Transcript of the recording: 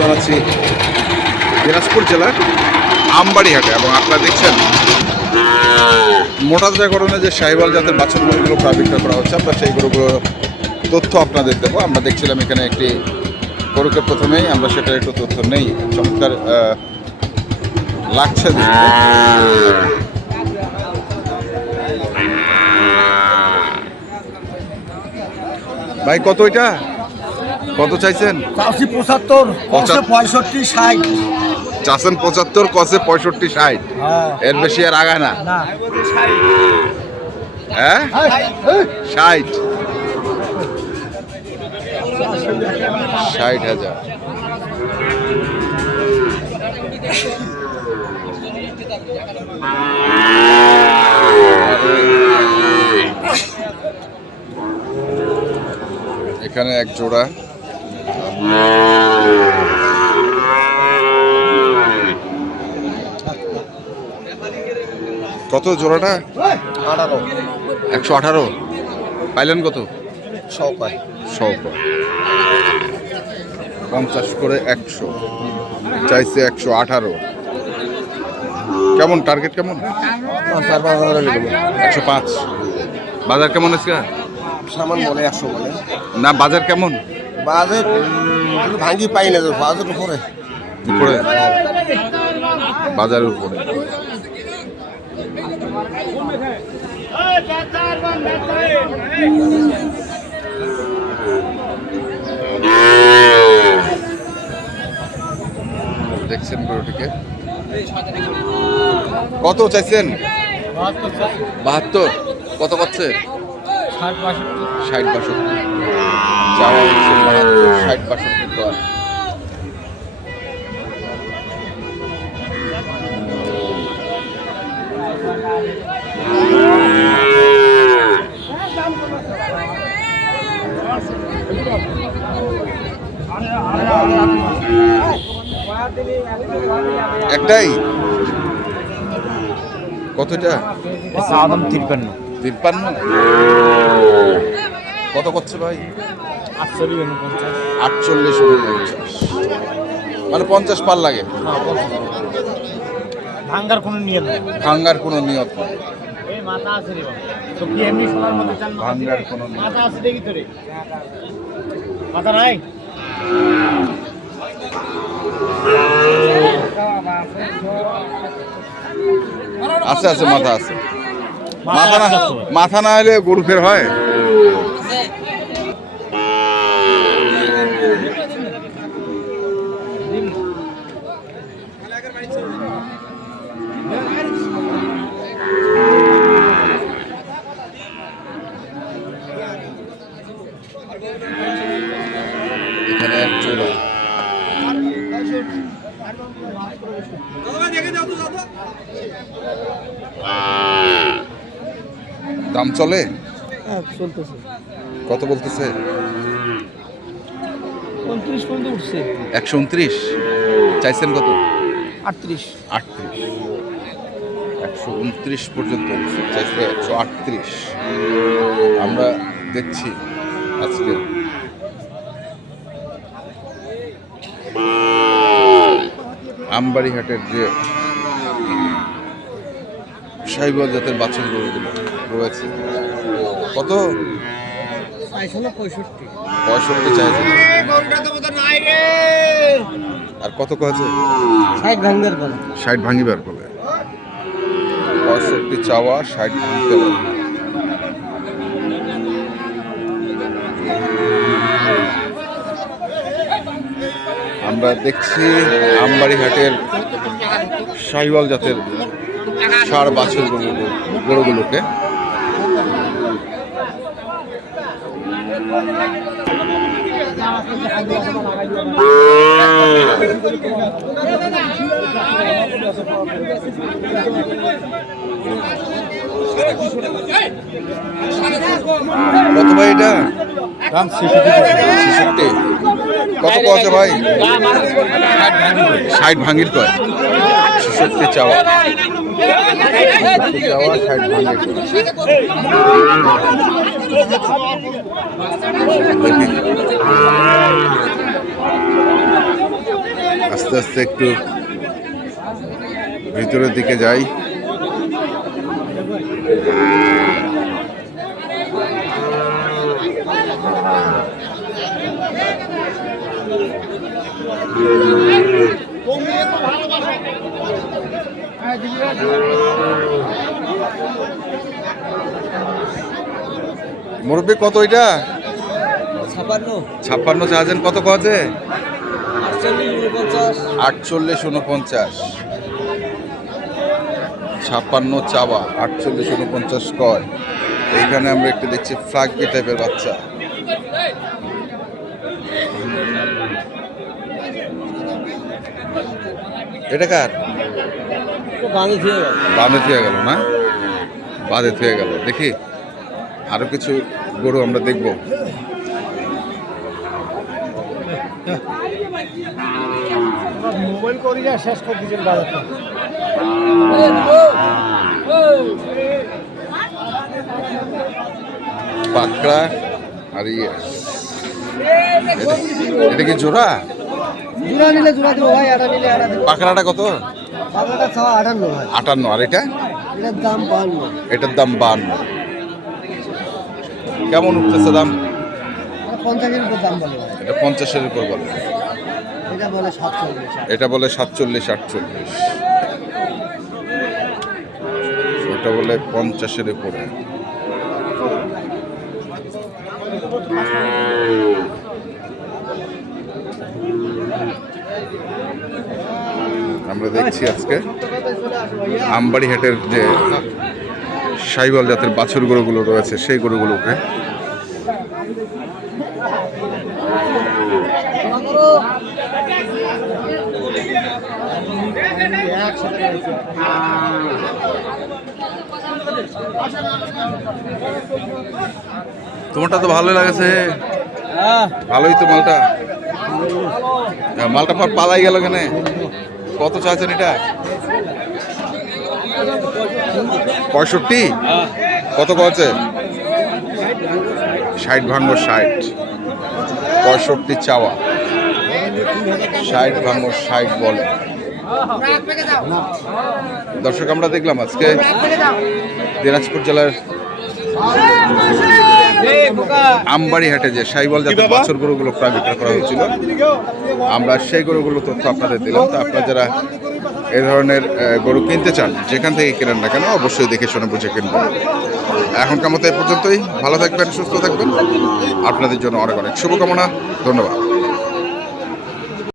জানাচ্ছি দিনাজপুর জেলার আমবাড়িহাটে এবং আপনারা দেখছেন মোটা জাগরণে যে সাহিবাল জাতের বাছুর গরুগুলো বিক্রয় করা হচ্ছে, আমরা সেই গরুগুলো তথ্য আপনাদের দেবো। আমরা দেখছিলাম এখানে একটি গরুকে প্রথমেই, আমরা সেটার একটু তথ্য নেই। চমৎকার লাগছে ভাই কত এটা? কত চাইছেন? চাষি পঁচাত্তর। পঁয়ষট্টি ষাট। চাষেন পঁচাত্তর কষে পঁয়ষট্টি ষাট। হ্যাঁ। এর বেশি আর আগায় না। না। হ্যাঁ? ষাট। ষাট হাজার। এখানে এক জোড়া। কত জোড়াটা? আঠারো একশো আঠারো। পাইলেন কত? পঞ্চাশ করে একশো। চাইছে একশো আঠারো। কেমন? টার্গেট কেমন? একশো পাঁচ। বাজার কেমন আছে সামান বলে একশো বলে না বাজার কেমন? বাজার ভাঙ্গি পাই না তো বাজেট উপরে। উপরে? বাজারের উপরে। দেখছেন গরুটিকে কত চাইছেন? বাহাত্তর। কত করছে ষাট বাষট্টি। যাওয়া ষাট বাষট্টি দর একটাই? কতটা? আদম তিরপান্ন তিপ্পান্ন? কত করছে ভাই? আটচল্লিশ উনপঞ্চাশ। মানে পঞ্চাশ পার লাগে। ভাঙ্গার কোনো নেই। ভাঙ্গার কোনো নিয়ত নেই। ভাঙ্গার কোনো নিয়ত মাথা আছে দেখি তো রে। মাথা নাই? আছে আছে মাথা আছে। মাথা না মাথা না হলে গরু ফের হয়? এখানে এক জোড়া দাম চলে? হ্যাঁ চলতেছে। কত বলতেছে? উনত্রিশ পর্যন্ত উঠছে। একশো উনত্রিশ? চাইছেন কত? আটত্রিশ। আটত্রিশ। একশো উনত্রিশ পর্যন্ত উঠছে, চাইছে একশো আটত্রিশ। আমরা দেখছি আজকে। আমবাড়িহাটের যে সাইবল জাতের বাছুর গরুগুলো রয়েছে। কত? পঁয়ষট্টি। পঁয়ষট্টি চাইছে আর কত আছে? ষাট ভাঙ্গার কথা ষাট ভাঙিবার বলে পঁয়ষট্টি চাওয়া ষাট ভাঙতে বলে আমরা দেখছি আমবাড়িহাটের শাহিওয়াল জাতের ষাড় বাছুর গরু গরুগুলোকে। কত ভাই এটা? দাম ছেষট্টি কত কছে ভাই? ষাট ভাঙির কয়। ছেষট্টি চাওয়া। আস্তে আস্তে একটু ভিতরের দিকে যাই। মুরব্বী কত এটা ছাপান্ন। ছাপ্পান্ন চার্জেন কত কছে আটচল্লিশ উনপঞ্চাশ। ছাপ্পান্ন চাওয়া আটচল্লিশ উনপঞ্চাশ কয়। এইখানে আমরা একটু দেখছি ফ্লাগবি টাইপের বাচ্চা। এটা কার? বাঁধে থুয়ে গেল। না? বাঁধে থুয়ে গেল। দেখি আরও কিছু গরু আমরা দেখব। মোবাইল করি যা শেষ করে দিচ্ছেন বাজারটা পাকড়া আর ইয়ে। এটা- কি জোড়া? জোড়া নিলে জোড়া দেবো ভাই আটা নিলে আটা দেবো। পাকড়াটা কত? আটান্ন আর এটা? এটার দাম বান্ন। এটার দাম বান্ন। কেমন উঠতেছে দাম? এটা পঞ্চাশের উপর বলে এটা বলে। সাতচল্লিশ এটা বলে সাতচল্লিশ আটচল্লিশ। ওটা বলে পঞ্চাশের উপরে। আমরা দেখছি আজকে আমবাড়ি হাটের যে সাইবল জাতের বাছুর গরুগুলো রয়েছে সেই গরুগুলোকে। তোমারটা তো ভালোই লাগেছে। ভালোই তো মালটা। হ্যাঁ, মালটা পালাই গেল কেন? কত চাচ্ছেন এটা? পঁয়ষট্টি? কত কছে ষাট ভাঙ্গ ষাট। পঁয়ষট্টি চাওয়া। ষাট ভাঙ্গ ষাট বলে। দর্শক আমরা দেখলাম আজকে দিনাজপুর জেলার আমবাড়ি হাটে যে সাইবল জাতের বছর গরুগুলো প্রায় বিক্রি করা হয়েছিল। আমরা সেই গরুগুলো তথ্য আপনাদের দিলাম। তো আপনারা যারা এ ধরনের গরু কিনতে চান যেখান থেকে কেনেন না কেন অবশ্যই দেখে শুনে বুঝে কিনবেন। এখনকার মতো এ পর্যন্তই। ভালো থাকবেন সুস্থ থাকবেন। আপনাদের জন্য অনেক অনেক শুভকামনা। ধন্যবাদ।